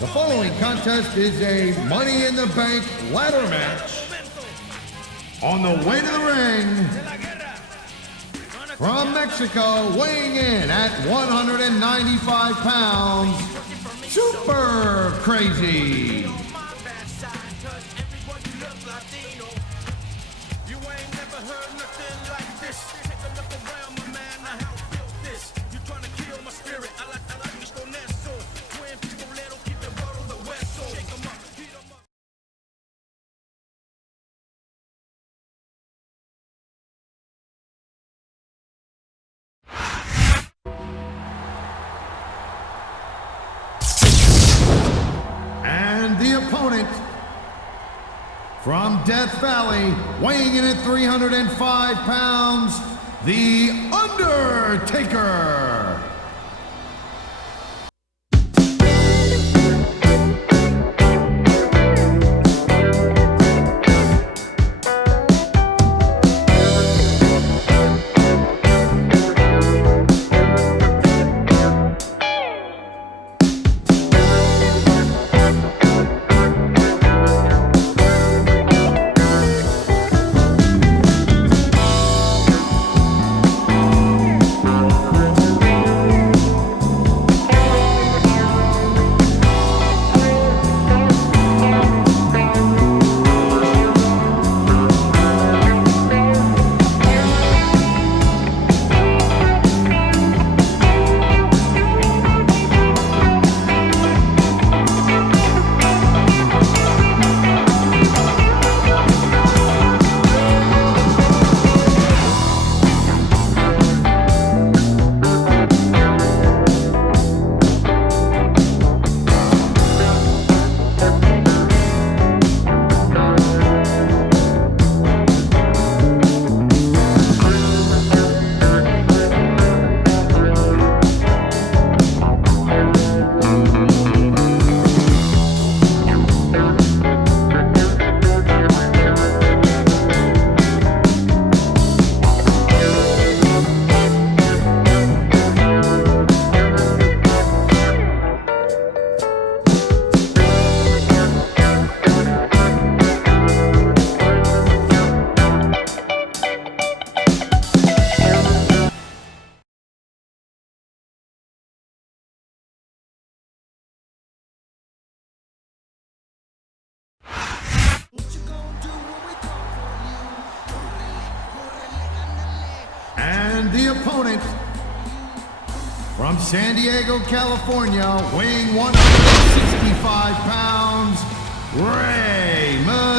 The following contest is a Money in the Bank ladder match. On the way to the ring, from Mexico, weighing in at 195 pounds, SuperCrazy. The opponent from Death Valley, weighing in at 305 pounds, the Undertaker. And the opponent from San Diego, California, weighing 165 pounds, ReyMysterio.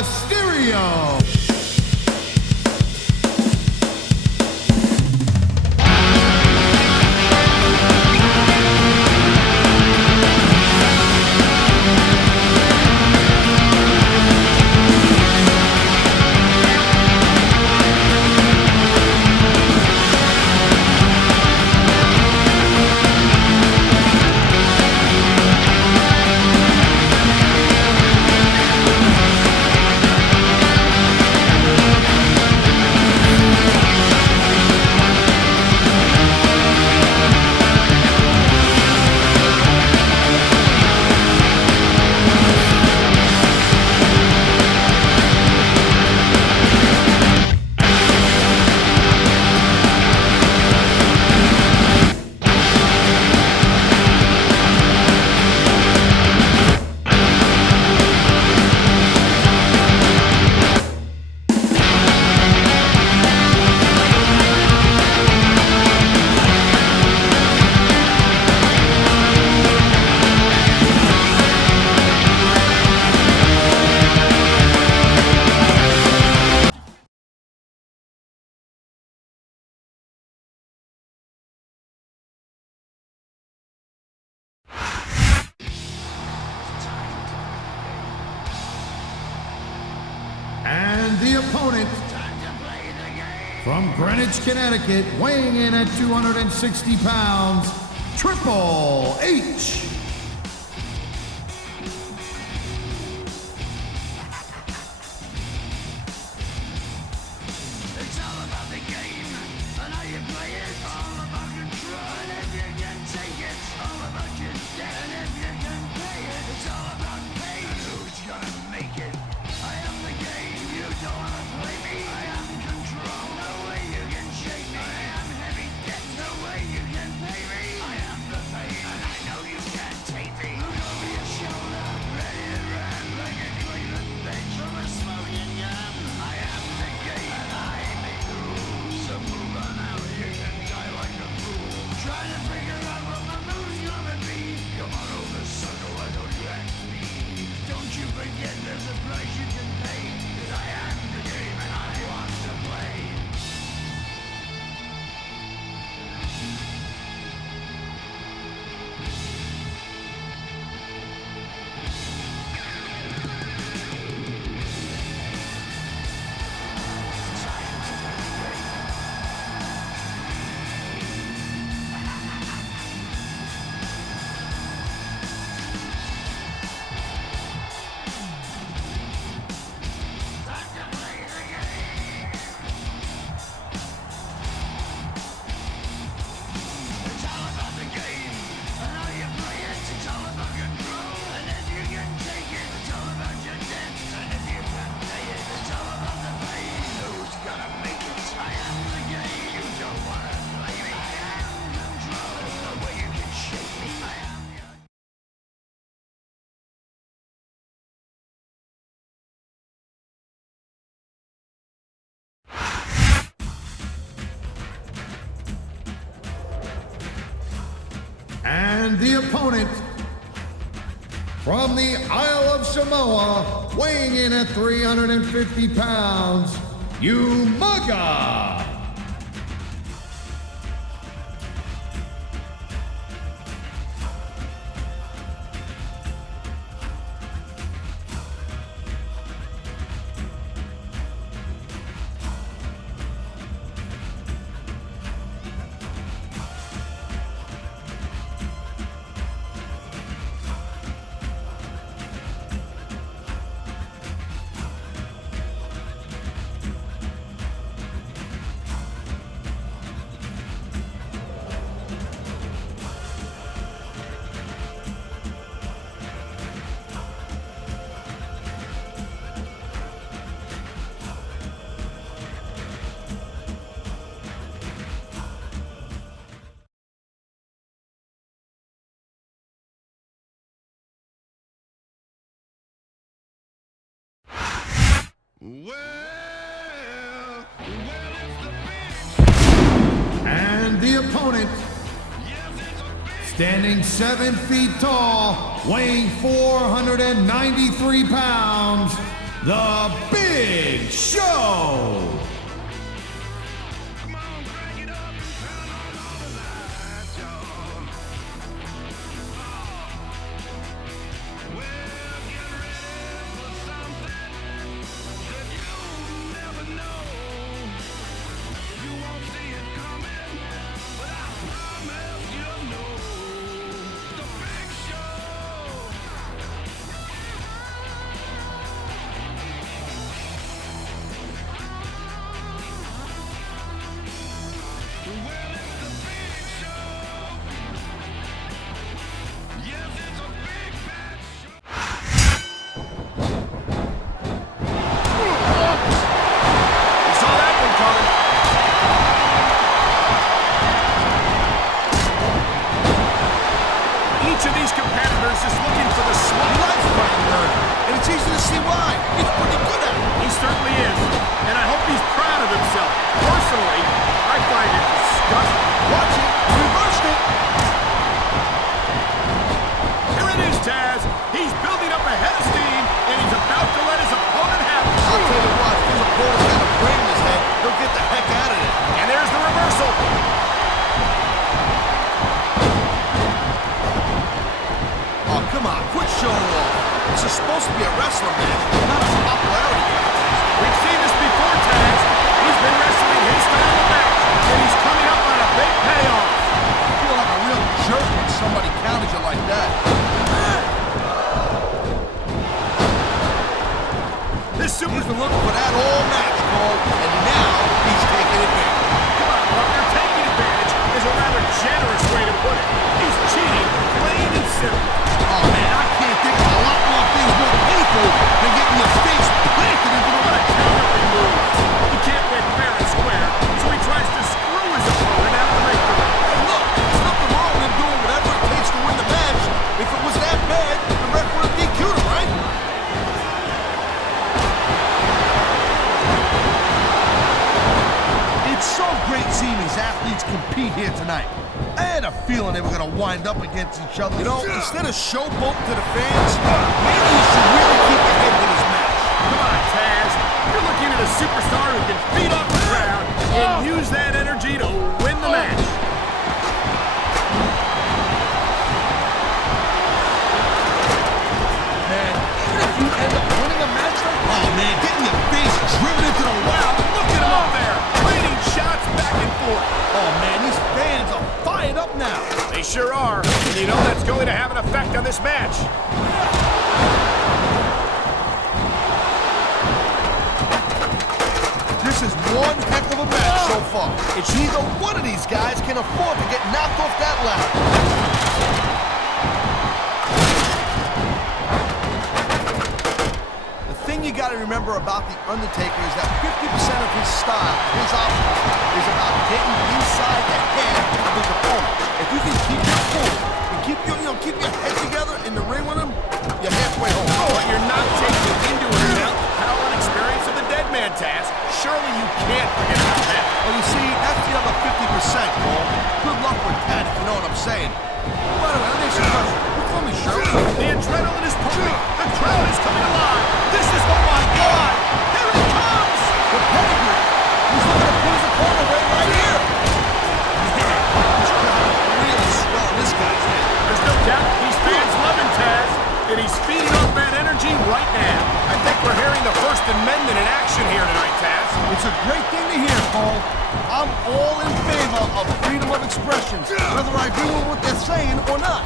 And the opponent from Greenwich, Connecticut, weighing in at 260 pounds, TripleH. It's all about the game and how you play it. All about control, and if you can take it, all about And the opponent from the Isle of Samoa, weighing in at 350 pounds, Umaga. And the opponent, standing 7 feet tall, weighing 493 pounds, the Big Show. Supposed to be a wrestler match, not a popularity contest. We've seen this before, Taz. He's been wrestling his style of match, and he's coming up on a big payoff. You feel like a real jerk when somebody counters you like that. This Super's been looking for that all match, Cole, and now he's taking advantage. Come on, partner, taking advantage is a rather generous way to put it. He's cheating, plain and simple. Oh, man, I can't think of a lot more things more painful than getting your face planted into the leg. Cowardly move. He can't win fair and square, so he tries to screw his opponent out of the ring. Hey, look, there's nothing wrong with him doing whatever it takes to win the match. If it was that bad, the ref would have DQ'd him, right? It's so great seeing these athletes compete here tonight. I had a feeling they were going to wind up against each other. You know, instead of showboating to the fans, maybe you should really keep your head to this match. Come on, Taz. You're looking at a superstar who can feed off the crowd and use that energy to win the match. Man, even if you end up winning a match like that, oh, man, getting your face driven into the wall. Look at him up there, trading shots back and forth. Oh, man, these fans are fired up now. They sure are, and you know that's going to have an effect on this match. This is one heck of a match so far. It's either one of these guys can afford to get knocked off that ladder. The thing you gotta remember about The Undertaker is that 50% of his style, his offense, is about getting inside the head of his opponent. If you can keep your cool and keep your head together in the ring with him, you're halfway home. Oh, but you're not taking into account the power and experience of the dead man, Taz. Surely you can't forget about that. Well, you see, that's the other 50%, Cole. Good luck with that, if you know what I'm saying. By the way, It's a great thing to hear, Cole. I'm all in favor of freedom of expression, whether I agree with what they're saying or not.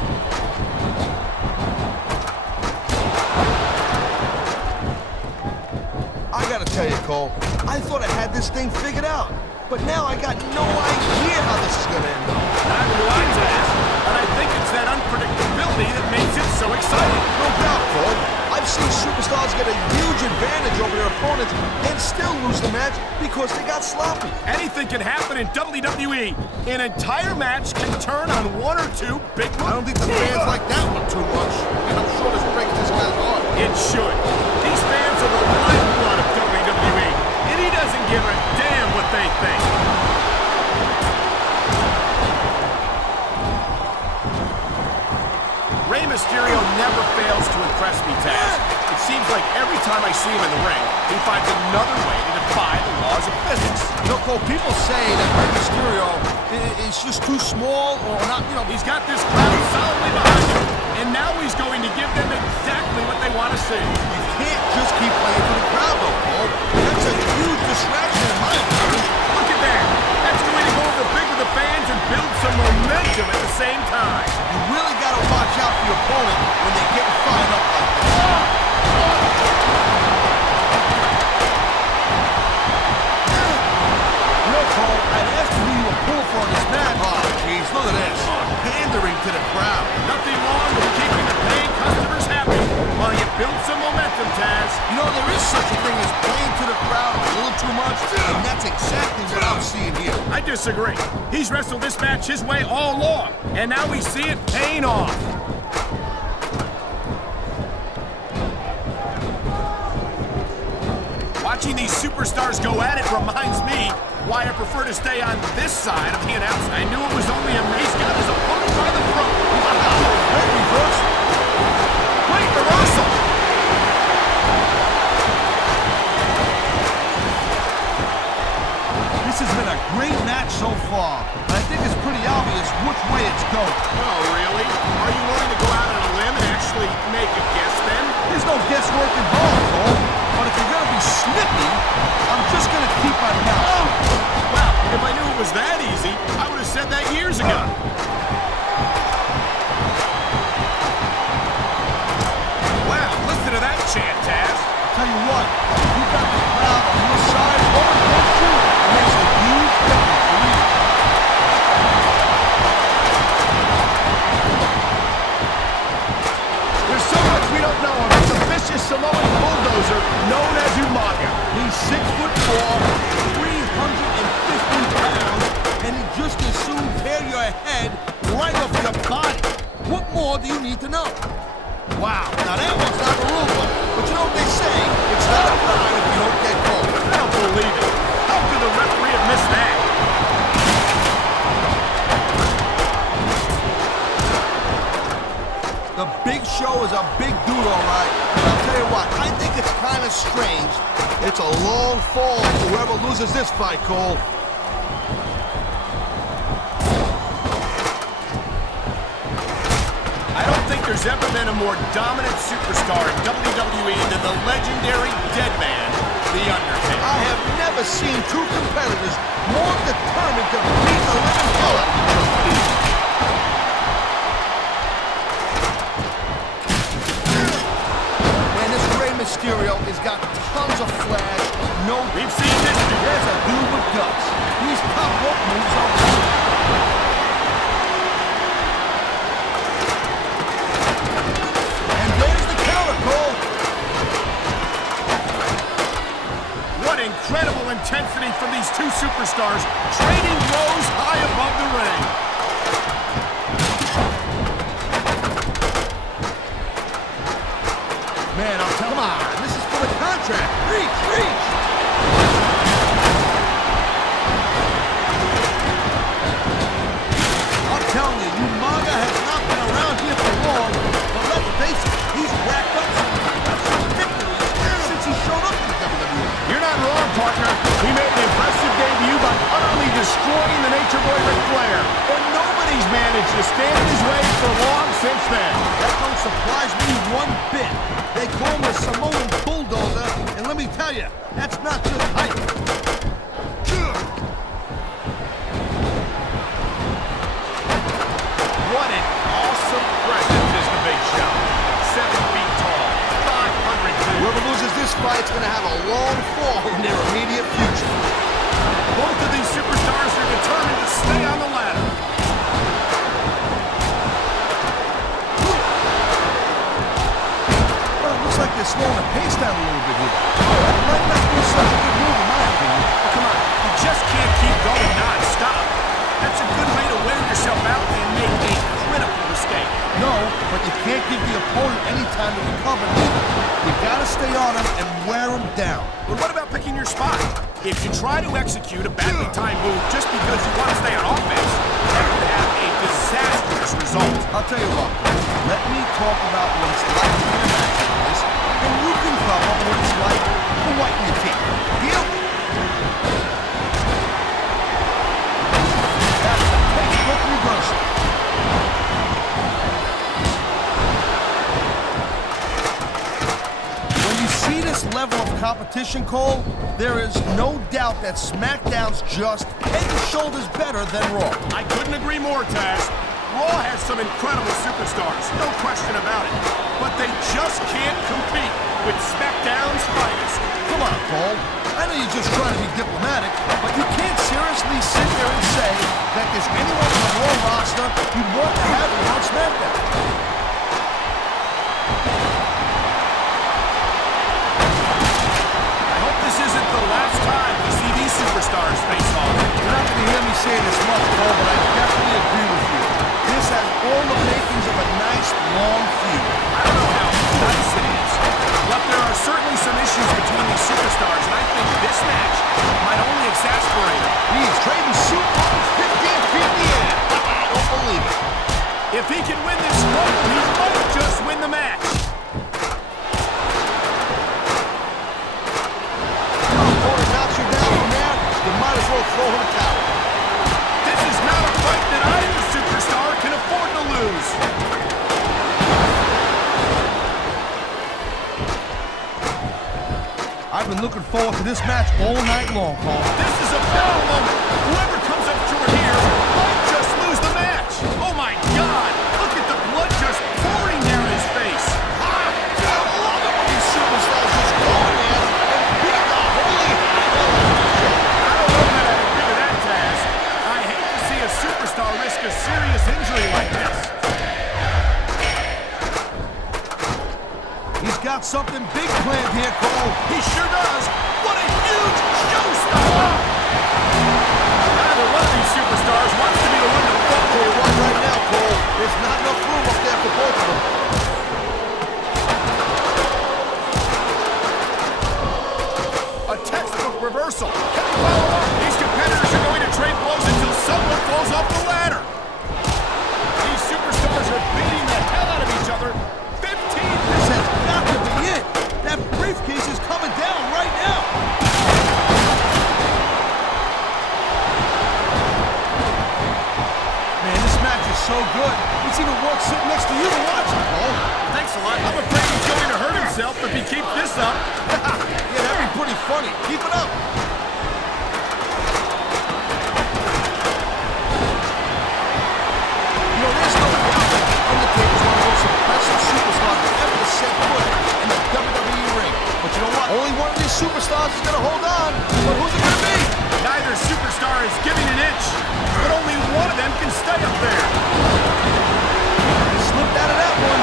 I gotta tell you, Cole, I thought I had this thing figured out. But now I got no idea how this is gonna end up. Neither do I, Taz. And I think it's that unpredictability that makes it so exciting. No doubt, Cole. I've seen superstars get a huge advantage over their opponents and still lose the match because they got sloppy. Anything can happen in WWE. An entire match can turn on one or two big moves. I don't think the fans like that one too much. And I'm sure this breaks this guy's heart. It should. These fans are the lifeblood of WWE. And he doesn't give a damn what they think. ReyMysterio never fails to impress me, Taz. It seems like every time I see him in the ring, he finds another way to defy the laws of physics. You know, Cole, people say that ReyMysterio is just too small or not, you know. He's got this crowd solidly behind him, and now he's going to give them exactly what they want to see. You can't just keep playing for the crowd, though, Cole. That's a huge distraction in my opinion. Look at that. That's the way to go over big with the fans and build some momentum at the same time. You really got to watch out for your opponent when they get fired up like that. You know, Cole, I'd ask you who you were pulled for in this match. Oh, jeez, look at this. Pandering to the crowd. Nothing wrong with keeping the paying customers happy while you build some momentum, Taz. You know, there is such a thing as playing to the crowd a little too much, and that's exactly what I'm seeing here. I disagree. He's wrestled this match his way all along, and now we see it paying off. Watching these superstars go at it reminds me why I prefer to stay on this side of the announcer. I knew it was only a mace. Got his opponent by the throat. Great reversal. Great reversal. This has been a great match so far. I think it's pretty obvious which way it's going. Oh, really? Are you willing to go out on a limb and actually make a guess then? There's no guesswork involved, Cole. But if you're gonna be snippy, I'm just gonna keep my mouth. Well, if I knew it was that easy, I would have said that years ago. Wow, listen to that chant, Taz. Tell you what, you got the crowd on your side or against you, it makes a huge difference for me. There's so much we don't know about the vicious Samoan bulldozer known as Umaga. He's 6'4", 350 pounds, and he just as soon tear your head right off your body. What more do you need to know? Wow, now that one's not a rule book, but you know what they say, it's not a crime if you don't get caught. I don't believe it. How could the referee have missed that? The Big Show is a big dude, all right. And I'll tell you what, I think it's kind of strange. It's a long fall for whoever loses this fight, Cole. I don't think there's ever been a more dominant superstar in WWE than the legendary Dead Man, The Undertaker. I have never seen two competitors more determined to beat the living hell out of each other. Man, this ReyMysterio has got tons of flash. No, We've seen this before. there's a dude with guts. These top rope moves are wild. And there's the counter, Cole. What incredible intensity from these two superstars, trading blows high above the ring. Man, come on. This is for the contract. Reach, reach. I'm telling you, Umaga has not been around here for long, but let's face it, he's racked up some impressive victories since he showed up in WWE. You're not wrong, partner. He made an impressive debut by utterly destroying the Nature Boy Ric Flair, and nobody's managed to stand in his way for long since then. That don't surprise me one bit. They call him the Samoan bulldozer, and let me tell you, that's not just hype. some presence is the Big Show. 7 feet tall, 500 pounds. Whoever loses this fight's gonna have a long fall in their immediate future. Both of these superstars are determined to stay on the ladder. Well, it looks like they're slowing the pace down a little bit here. That might not be such a good move in my opinion. Oh, come on, you just can't keep going non-stop. That's a good way to wear yourself out and make a critical mistake. No, but you can't give the opponent any time to recover either. You gotta stay on him and wear him down. But what about picking your spot? If you try to execute a badly timed move just because you want to stay on offense, that could have a disastrous result. I'll tell you what, let me talk about what it's like to be a match like this, and you can cover what it's like to whiten your teeth. Deal? That's a textbook reversal. When you see this level of competition, Cole, there is no doubt that SmackDown's just head and shoulders better than Raw. I couldn't agree more, Taz. Raw has some incredible superstars, no question about it. But they just can't compete with SmackDown's finest. Come on, Cole. I know you're just trying to be diplomatic, but you can't seriously sit there and say that there's anyone on the Raw roster you'd want to have on SmackDown. I hope this isn't the last time we see these superstars face off. You're not going to hear me say this much, Cole, but I definitely agree with you. This has all the makings of a nice, long feud. I don't know how nice it is, but there are certainly some issues between these superstars, and I think this match might only exasperate them. He's trading supers 15 feet in the air. I don't believe it. If he can win this struggle, he might just win the match. Opponent knocks you down from there, you might as well throw him a towel. This is not a fight that either superstar can afford to lose. I've been looking forward to this match all night long, Cole. This is a battle moment. Whoever comes up short here might just lose the match. Oh my God! Look at the blood just pouring down his face. I love it when these superstars just go in there and beat the holy hell out of each other. I don't know that I agree with that, Taz. I hate to see a superstar risk a serious injury like this. He's got something big planned here, Cole. He sure does. What a huge showstopper! Neither one of these superstars wants to be the one to fall. Tell you what, right now, Cole, there's not enough room up there for both of them. A textbook reversal. Can he follow up? These competitors are going to trade blows until someone falls off the ladder. These superstars are beating the hell out of each other. 15 This has got to be it. That briefcase is coming down right now. Man, this match is so good. It's even worth sitting next to you and watching, Cole. Thanks a lot. I'm afraid he's going to hurt himself if he keeps this up. Yeah, that'd be pretty funny. Keep it up. You know, there's no doubt that Undertaker's one of the most impressive superstars to ever set foot in the WWE ring. But you know what? Only one of these superstars is going to hold on. But who's it going to be? Neither superstar is giving an inch, but only one of them can stay up there. He slipped out of that one.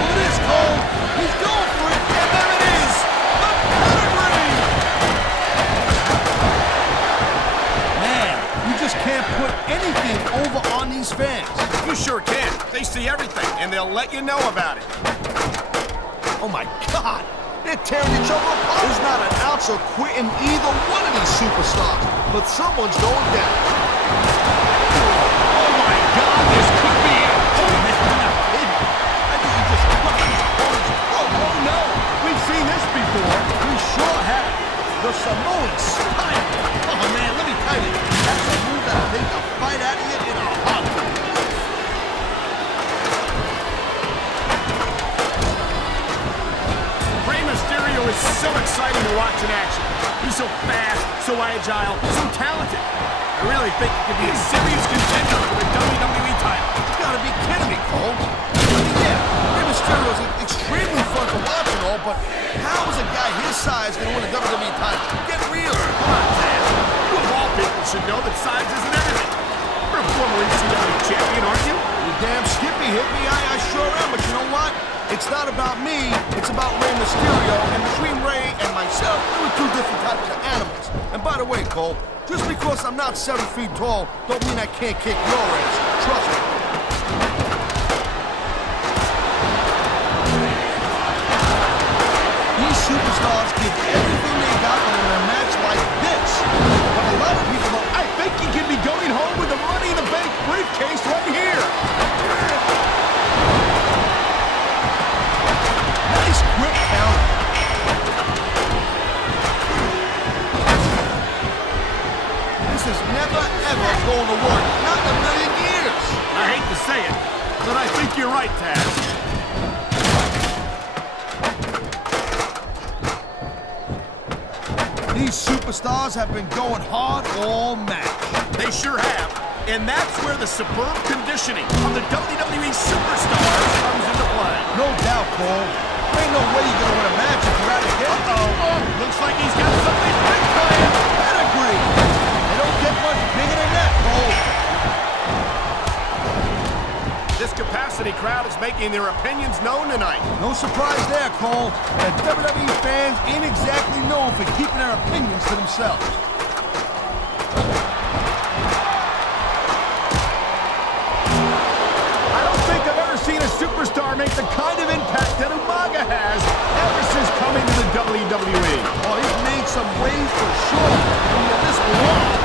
Look at this, Cole. He's going for it. And there it is, the pedigree. Man, you just can't put anything over on these fans. You sure can. They see everything, and they'll let you know about it. Oh my God! They're tearing each other apart. There's not an ounce of quitting either one of these superstars, but someone's going down. Oh my God, this could be it. Oh man, I'm not kidding. I think he just fucked his opponent's throat. Oh no, we've seen this before. We sure have. The Samoan Spine. Oh man, let me tell you, that's a move that'll take the fight out of you in a heartbeat. ReyMysterio is so exciting to watch in action. He's so fast, so agile, so talented. I really think he could be a serious contender for the WWE title. You gotta be kidding me, Cole. I mean, yeah, Rey Mysterio is extremely fun to watch and all, but how is a guy his size gonna win a WWE title? Get real. Come on, Taz. You of all people should know that size isn't everything. You're a former ECW champion, aren't you? You damn skippy hit me. I sure am, but you know what? It's not about me, it's about Rey Mysterio, and between Rey and myself, we were two different types of animals. And by the way, Cole, just because I'm not 7 feet tall, don't mean I can't kick your ass. Trust me. These superstars give everything they got in a match like this. But a lot of people don't. I think he could be going home with the Money in the Bank briefcase right here. Nice quick counter. This is never, ever going to work. Not in a million years. I hate to say it, but I think you're right, Taz. These superstars have been going hard all match. They sure have. And that's where the superb conditioning of the WWE superstars comes into play. No doubt, Cole. There ain't no way you're going to win a match if you're out of hit. Looks like he's got something big planned. Pedigree. They don't get much bigger than that, Cole. This capacity crowd is making their opinions known tonight. No surprise there, Cole. And WWE fans ain't exactly known for keeping their opinions to themselves. I don't think I've ever seen a superstar make the kind of impact that Umaga has ever since coming to the WWE. Oh, he's made some waves for sure. When you're this long,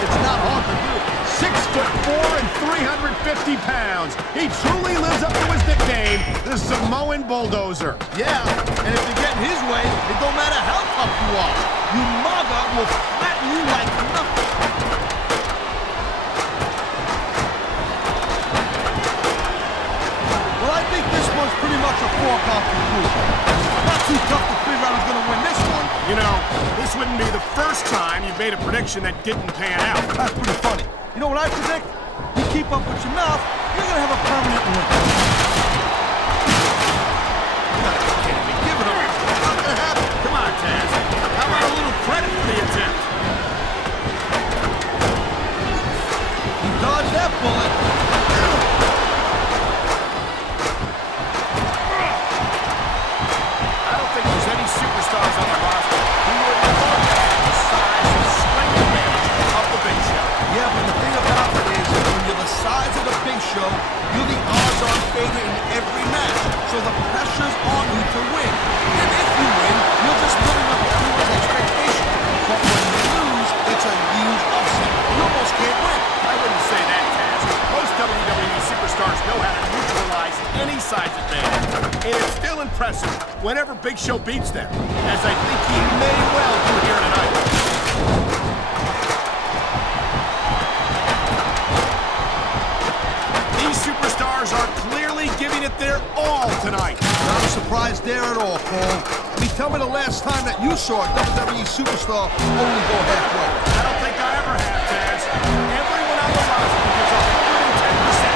it's not hard to do. 6'4" and 350 pounds. He truly lives up to his nickname, the Samoan Bulldozer. Yeah, and if you get in his way, it don't matter how tough you are. Umaga will flatten you like nothing. Well, I think this one's pretty much a foregone conclusion. Not too tough to figure out who's going to win this one. You know, this wouldn't be the first time you've made a prediction that didn't pan out. That's pretty funny. You know what I predict? You keep up with your mouth, you're going to have a permanent win. You gotta be kidding me. Give it up. It's not going to happen. Come on, Taz. How about a little credit for the attempt? He dodged that bullet. I don't think there's any superstars on the roster who would have the size and strength advantage of the Big Show. Yeah, but the thing about it is, when you're the size of the Big Show, you're the odds-on favorite in every match, so the pressure's on you to win. And if you win, you're just living up to everyone's expectation. But when you lose, it's a huge upset. You almost can't win. I wouldn't say that, Taz. Most WWE superstars know how to neutralize any size advantage. And it's still impressive whenever Big Show beats them, as I think he may well do here tonight. These superstars are clearly giving it their all tonight. Not a surprise there at all, Cole. I mean, tell me the last time that you saw a WWE superstar only go halfway. I don't think I ever have, Taz. Everyone on the roster gives 110%.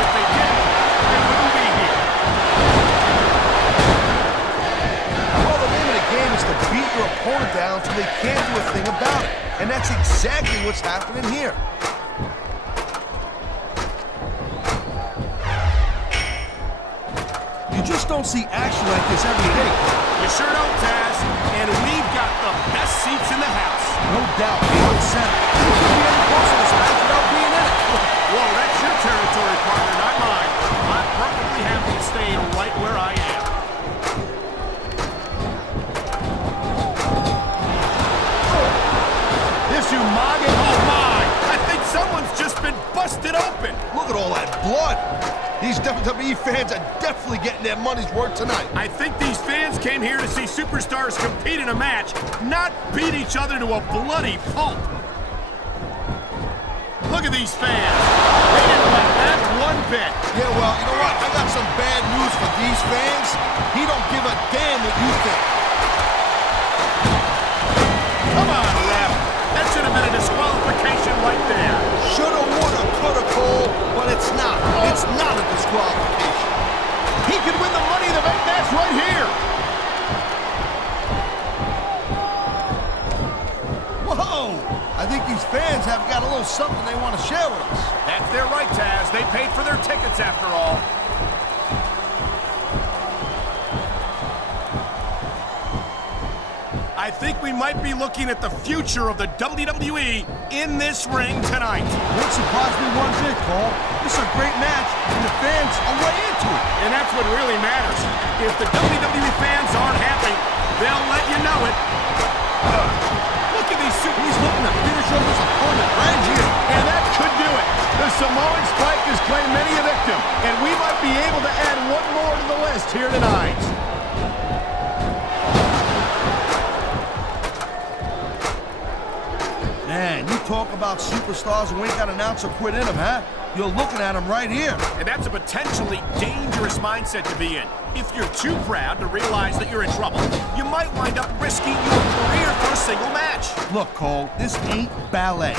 If they didn't, they wouldn't be here. Well, the name of the game is to beat your opponent down so they can't do a thing about it. And that's exactly what's happening here. You just don't see action like this every day. You sure don't, Taz. And we've got the best seats in the house. No doubt, front center. You can't be any closer to this match without being in it. Whoa, that's your territory, partner, not mine. I'm perfectly happy staying right where I am. This Umaga, oh my! I think someone's just been busted open. Look at all that blood. These WWE fans are definitely getting their money's worth tonight. I think these fans came here to see superstars compete in a match, not beat each other to a bloody pulp. Look at these fans. They didn't like that one bit. Yeah, well, you know what? I got some bad news for these fans. He don't give a damn what you think. Come on, ref. That should have been a disqualification these fans have got a little something they want to share with us. That's their right, Taz. They paid for their tickets after all. I think we might be looking at the future of the WWE in this ring tonight. Won't surprise me one bit, Cole. This is a great match, and the fans are way into it. And that's what really matters. If the WWE fans aren't happy, they'll let you know it. Look at these super... He's looking to finish off his opponent right here. And that could do it. The Samoan Spike has claimed many a victim, and we might be able to add one more to the list here tonight. Man, you talk about superstars who ain't got an ounce of quit in them, huh? You're looking at them right here. And that's a potentially dangerous mindset to be in. If you're too proud to realize that you're in trouble, you might wind up risking your career for a single match. Look, Cole, this ain't ballet.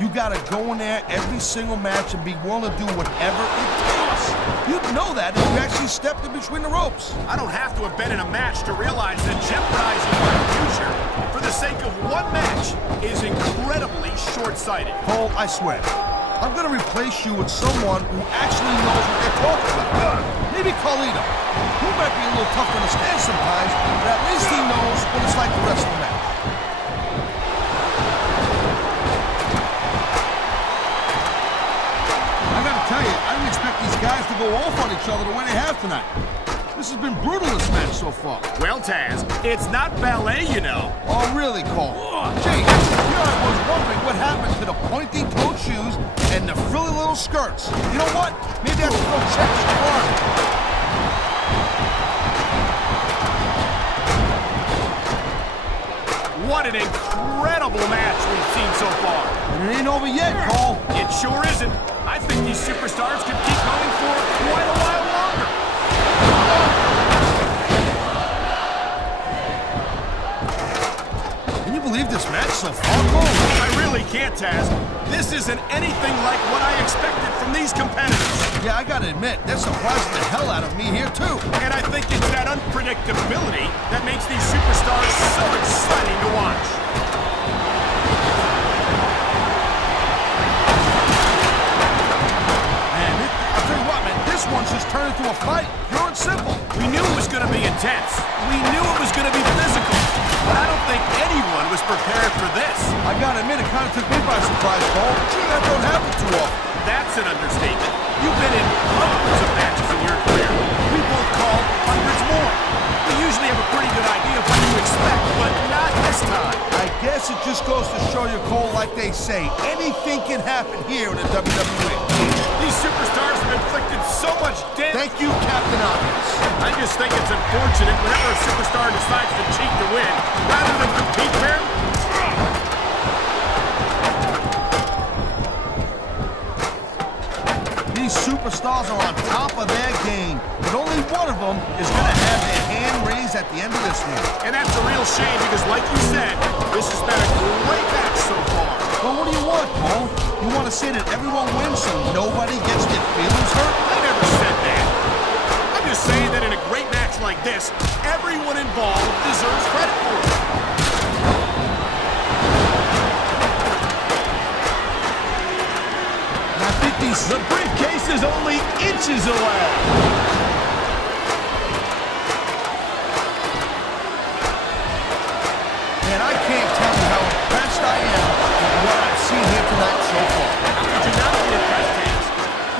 You gotta go in there every single match and be willing to do whatever it takes. You'd know that if you actually stepped in between the ropes. I don't have to have been in a match to realize that jeopardizing my future for the sake of one match is incredibly short-sighted. Cole, I swear, I'm gonna replace you with someone who actually knows what they're talking about. Maybe Carlito. He might be a little tough to understand sometimes, but at least he knows what it's like to wrestle a match. I gotta tell you, I didn't expect these guys to go off on each other the way they have tonight. This has been brutal, this match so far. Well, Taz, it's not ballet, you know. Oh, really, Cole? Gee, here I was wondering what happened to the pointy-toed shoes and the frilly little skirts. You know what? Maybe I should go check the car. What an incredible match we've seen so far. And it ain't over yet, Cole. It sure isn't. I think these superstars could keep going for quite a while longer. Can you believe this match so far, Cole? I really can't, Taz. This isn't anything like what I expected from these competitors. Yeah, I gotta admit, they're surprising the hell out of me here, too. And I think it's that unpredictability that makes these superstars so exciting to watch. Man, I'll tell you what, man, this one's just turned into a fight. Pure and simple. We knew it was going to be intense. We knew it was going to be physical. But I don't think anyone was prepared for this. I gotta admit, it kind of took me by surprise, Cole. That don't happen too often. That's an understatement. You've been in hundreds of matches in your career. We both call hundreds more. We usually have a pretty good idea of what to expect, but not this time. I guess it just goes to show you, Cole, like they say, anything can happen here in the WWE. These superstars have inflicted so much damage. Thank you, Captain Obvious. I just think it's unfortunate whenever a superstar decides to cheat to win, rather than compete fairly. These superstars are on top of their game, but only one of them is going to have their hand raised at the end of this one. And that's a real shame because, like you said, this has been a great match so far. Well, what do you want, Cole? You want to say that everyone wins so nobody gets their feelings hurt? I never said that. I'm just saying that in a great match like this, everyone involved deserves credit for it. The briefcase is only inches away. And I can't tell you how impressed I am with what I've seen here tonight so far. How could you not be impressed, Taz?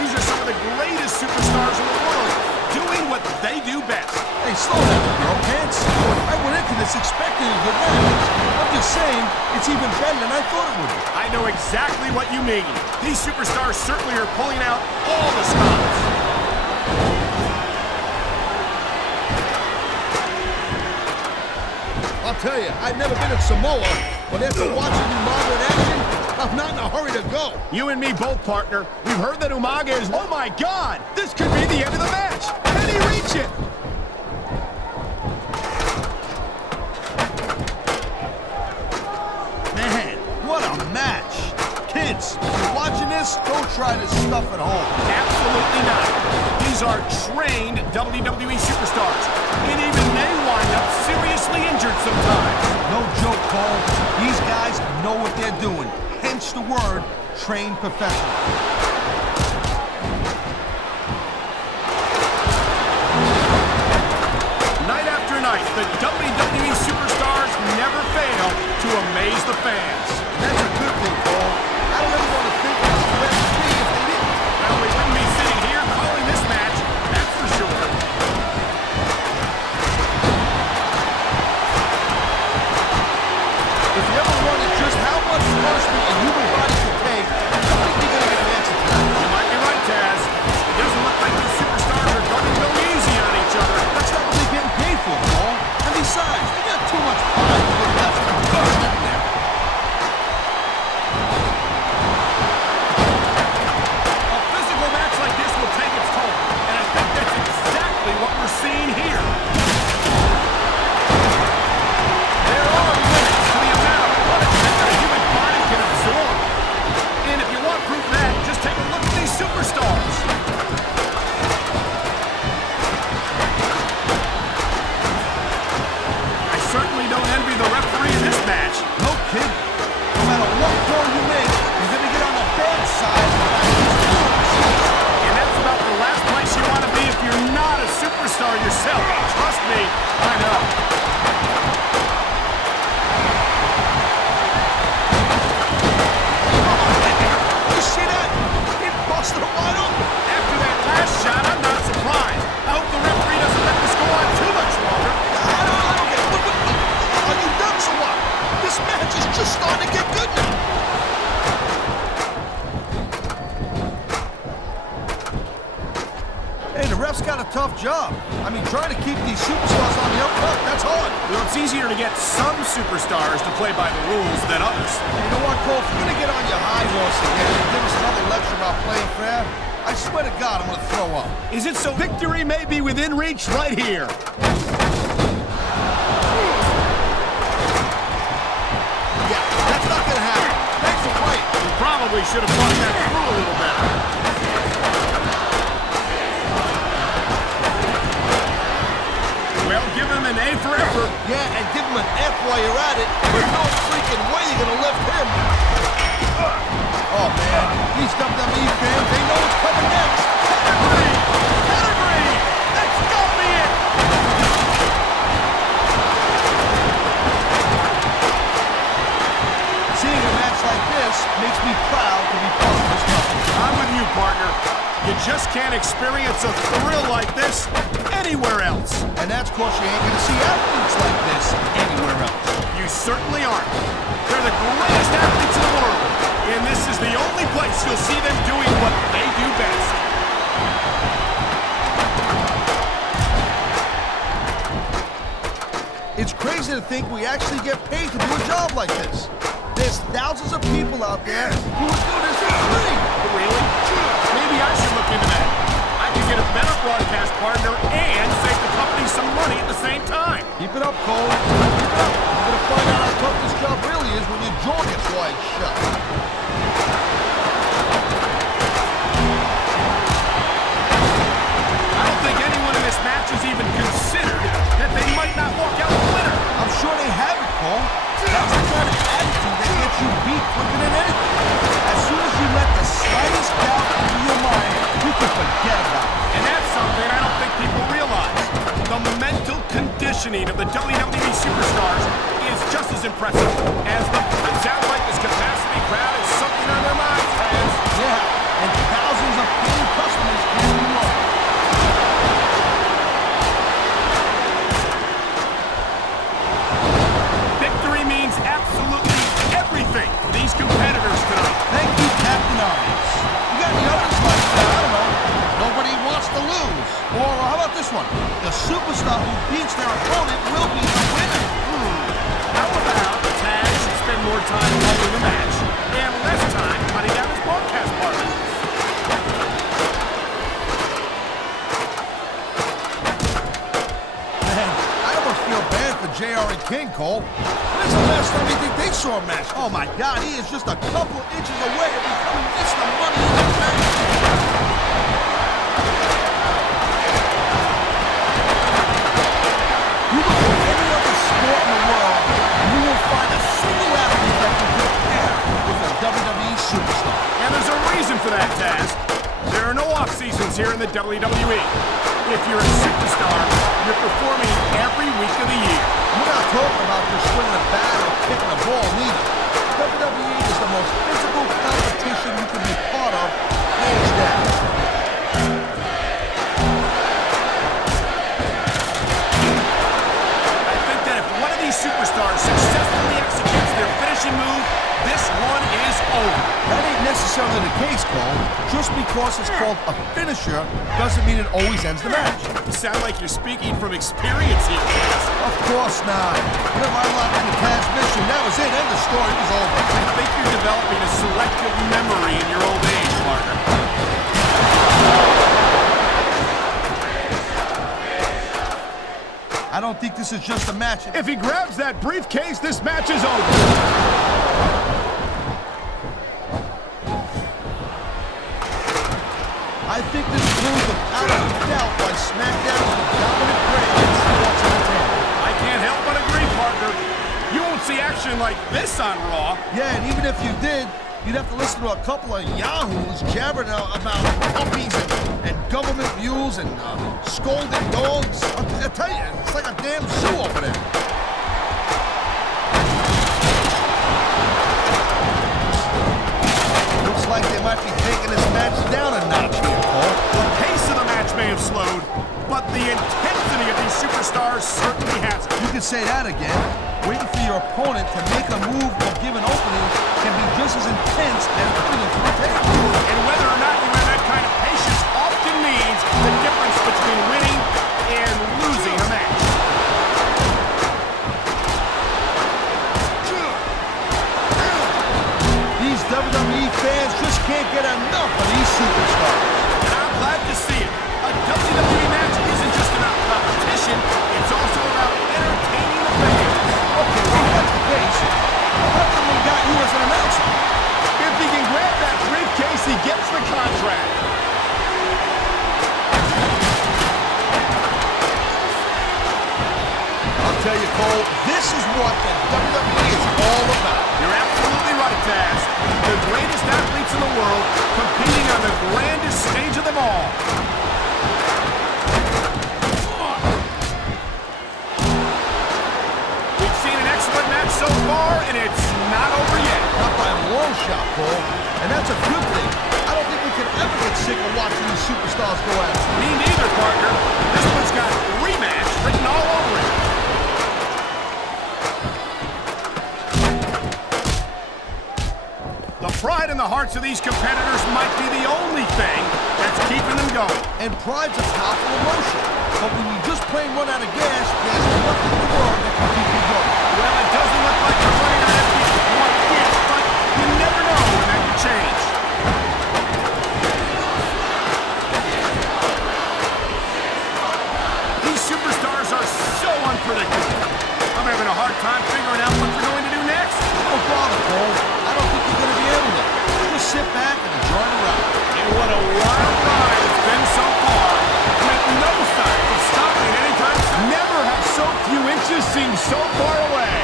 These are some of the greatest superstars in the world, doing what they do best. Hey, slow down, girl pants. I went into this expecting a good match. I'm just saying, it's even better than I thought it would be. I know exactly what you mean. These superstars certainly are pulling out all the stops. I'll tell you, I've never been in Samoa, but after watching Umaga in action, I'm not in a hurry to go. You and me both, partner. We've heard that Umaga is... Oh, my God! This could be the end of the match! Can he reach it? Man, what a match. Kids, if you're watching this, don't try this stuff at home. Absolutely not. These are trained WWE superstars, and even they wind up seriously injured sometimes. No joke, Cole. These guys know what they're doing. Hence Hence the word trained professional. Night after night, the WWE superstars never fail to amaze the fans. That's a good thing, Cole. I don't ever want to think about where it would be if they didn't. Well, we wouldn't be sitting here calling this match, that's for sure. If you ever wondered just how much punishment a human body can take, I think you're going to get an answer to that. You might be right, Taz. It doesn't look like these superstars are going to go easy on each other. That's not what they're getting paid for, Cole. And besides, they got too much pride to get left in there. A physical match like this will take its toll, and I think that's exactly what we're seeing here. There are limits to the amount of punishment that a human body can absorb. And if you want proof of that, just take a look at these superstars. I certainly don't envy the referee in this match. No kidding. No matter what call you make, you're going to get on the bad side of these rules. And that's about the last place you want to be if you're not a superstar yourself. Trust me, I know. You see that? He busted him wide open. After that last shot, I'm not surprised. I hope the referee doesn't let this go on too much longer. I don't get it. Are you done so what? This match is just starting to get good now. Hey, the ref's got a tough job. I mean, trying to keep these superstars on the up front, that's hard. Well, it's easier to get some superstars to play by the rules than others. You know what, Cole? If you're going to get on your high horse again and give us another lecture about playing fair, I swear to God, I'm going to throw up. Is it so? Victory may be within reach right here. Yeah, that's not going to happen. Thanks for playing. We probably should have thought that through a little better. Well, give him an A for effort. Yeah, and give him an F while you're at it, but no freaking way you're going to lift him. Oh, man, these WWE fans, they know what's coming next. Pedigree! Pedigree! That's gotta be it! Seeing a match like this makes me proud to be part of this company. I'm with you, partner. You just can't experience a thrill like this anywhere else. And that's because you ain't going to see athletes like this anywhere else. You certainly aren't. They're the greatest athletes in the world, and this is the only place you'll see them doing what they do best. It's crazy to think we actually get paid to do a job like this. There's thousands of people out there who would do this for free. Really? Maybe I should look into that. I could get a better broadcast partner and save the company some money at the same time. Keep it up, Cole. Keep it up. You're going to find out how tough this job really is when your jaw gets wide shut. I don't think anyone in this match has even considered that they might not walk out the winner. I'm sure they have it, Cole. That's the kind of attitude that gets you beat quicker than anything. As soon as you let the slightest doubt into your mind, you can forget about it. And that's something I don't think people realize. The mental conditioning of the WWE superstars is just as impressive as it sounds like this capacity crowd is something on their minds, fans. Yeah, and thousands of paying customers can do more. Victory means absolutely everything for these competitors tonight. Thank you, Captain Obvious. You got any others like, I don't know, nobody wants to lose? Or how about this one? The superstar who beats their opponent will be the winner. How about Taz should spend more time watching the match and less time cutting down his broadcast partner? Man, I almost feel bad for JR and King, Cole. When's the last time you think they saw a match? Oh my God, he is just a couple inches away from becoming Mr. Money in the Bank. You look at any other sport in the world, and you will find a single athlete that can compare with the WWE superstar. And there's a reason for that, Taz. There are no off-seasons here in the WWE. If you're a superstar, you're performing every week of the year. We're not talking about just swinging a bat or kicking a ball, neither. WWE is the most physical competition you can be part of, hands down. I think that if one of these superstars successfully executes their finishing move, this one is over. That ain't necessarily the case, Cole. Just because it's called a finisher doesn't mean it always ends the match. You sound like you're speaking from experience here, Taz. Of course not. Whenever I locked in the transmission, that was it. End of story. It was over. I think you're developing a selective memory in your old age, partner. I don't think this is just a match. If he grabs that briefcase, this match is over. I think this proves without a doubt why SmackDown is the dominant brand in sports entertainment. I can't help but agree, partner. You won't see action like this on Raw. Yeah, and even if you did, you'd have to listen to a couple of yahoos jabbering about puppies and government mules and scolded dogs. I tell you, it's like a damn zoo over there. Looks like they might be taking this match down a notch here, Cole. The pace of the match may have slowed, but the intensity of these superstars certainly hasn't. You could say that again. Waiting for your opponent to make a move or give an opening can be just as intense as putting it through a table. And whether or not you have that kind of patience often means the difference between winning and losing a match. These WWE fans just can't get enough of these superstars. And I'm glad to see it. A WWE match isn't just about competition, it's also about entertaining the fans. Okay, well, if that's the case, how come we got you as an announcer? If he can grab that briefcase, he gets the contract. I'll tell you, Cole, this is what the WWE is all about. You're absolutely right, Taz. The greatest athletes in the world competing on the grandest stage of them all. We've seen an excellent match so far, and it's not over yet. Not by a long shot, Cole. And that's a good thing. I don't think we can ever get sick of watching these superstars go at it. Me neither, partner. This one's got rematch written all over it. The pride in the hearts of these competitors might be the only thing that's keeping them going. And pride's a powerful emotion. But when you just plain run out of gas, there's nothing in the world that can keep you going. Well, it doesn't look like they're running out of empty quite yet, but you never know when that can change. These superstars are so unpredictable. I'm having a hard time figuring out what they're going to do next. No bother, Cole. I don't think you're going to be able to. Just sit back and enjoy the ride. And what a wild ride it's been so far, with no signs of stopping anytime soon. Never have so few inches seemed so far away.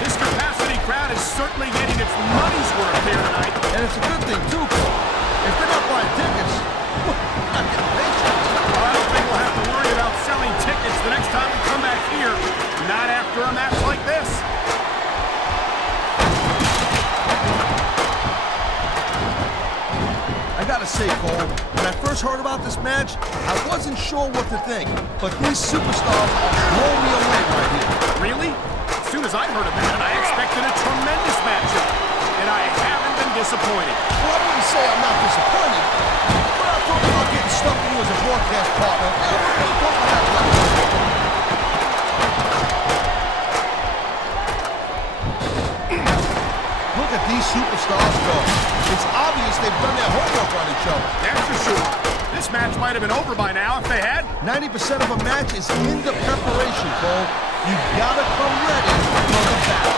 This capacity crowd is certainly getting its money's worth here tonight. And it's a good thing, too, Cole. If they're not buying tickets, we're not getting paychecks. Well, I don't think we'll have to worry about selling tickets the next time we come back here. Not after a match like this. I gotta say, Cole, when I first heard about this match, I wasn't sure what to think. But these superstars are blowing me away right here. Really? As soon as I heard about it, I expected a tremendous matchup. And I haven't been disappointed. Well, I wouldn't say I'm not disappointed, but I'm talking about getting stuck with you as a broadcast partner. And we're going to talk about that later. Look at these superstars go. It's obvious they've done their homework on each other. That's for sure. This match might have been over by now if they had. 90% of a match is in the preparation, Cole. You gotta come ready for the battle.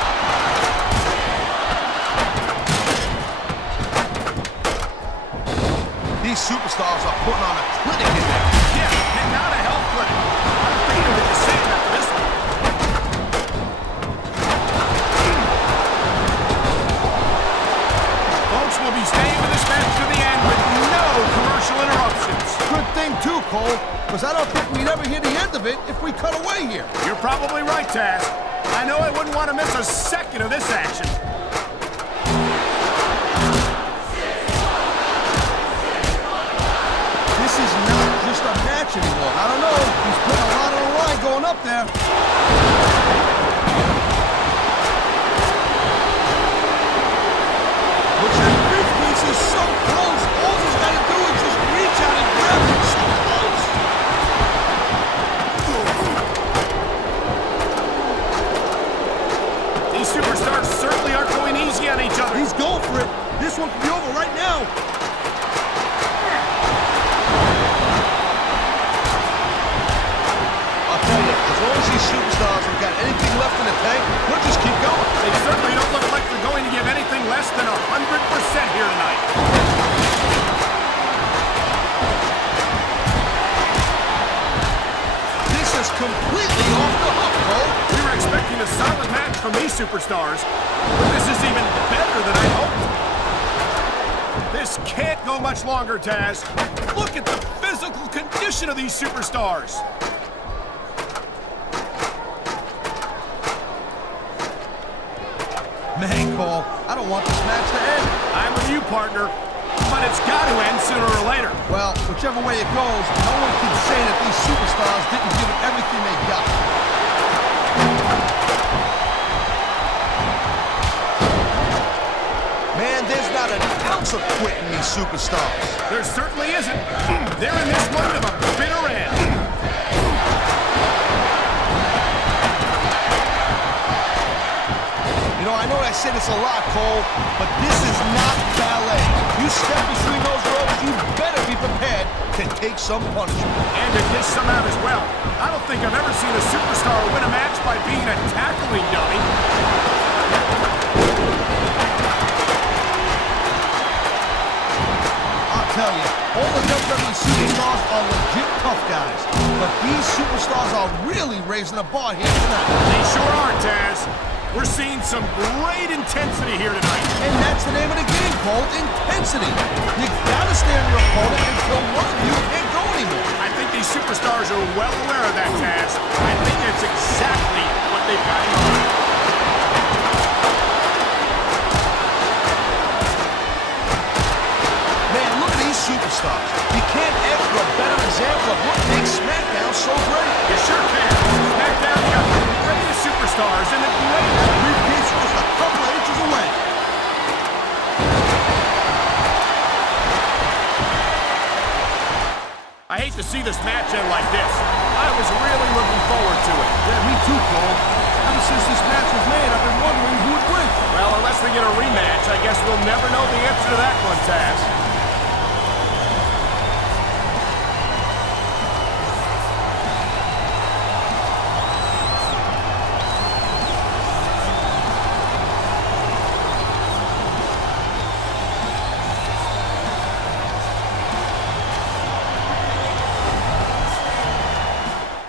These superstars are putting on a clinic in there. Yeah, and not a health clinic. I'm thinking we're just saying that for this one. Cole, because I don't think we'd ever hear the end of it if we cut away here. You're probably right, Taz. I know I wouldn't want to miss a second of this action. This is not just a match anymore. I don't know. He's putting a lot on the line going up there. Which that briefcase is so close. All he's got to do is just reach out and grab it. So close. These superstars certainly aren't going easy on each other. He's going for it. This one could be over right now. I'll tell you, as long as these superstars have got anything left in the tank, we'll just keep going. They certainly don't look like they're going to give anything less than 100% here tonight. This is completely off the hook, Cole. We were expecting a solid match from these superstars, but this is even better than I hoped. This can't go much longer, Taz. Look at the physical condition of these superstars. Man, Cole, I don't want this match to end. I'm with you, partner, but it's got to end sooner or later. Well, whichever way it goes, no one can say that these superstars didn't give it everything they got. Man, there's not an ounce of quit in these superstars. There certainly isn't. They're in this one of a bitter end. You know, I know I say this a lot, Cole, but this is not ballet. You step between those ropes, you better be prepared to take some punishment. And to dish some out as well. I don't think I've ever seen a superstar win a match by being a tackling dummy. I'll tell you, all the WWE superstars are legit tough guys, but these superstars are really raising the bar here tonight. They sure are, Taz. We're seeing some great intensity here tonight. And that's the name of the game, Cole, intensity. You gotta stand your opponent until one of you can't go anymore. I think these superstars are well aware of that, Taz. I think that's exactly what they've got in mind. Man, look at these superstars. You can't ask for a better example of what makes SmackDown so great. You sure can. SmackDown got the greatest superstars and the greatest. Briefcase was a couple of inches away. I hate to see this match end like this. I was really looking forward to it. Yeah, me too, Cole. Ever since this match was made, I've been wondering who would win. Well, unless we get a rematch, I guess we'll never know the answer to that one, Taz.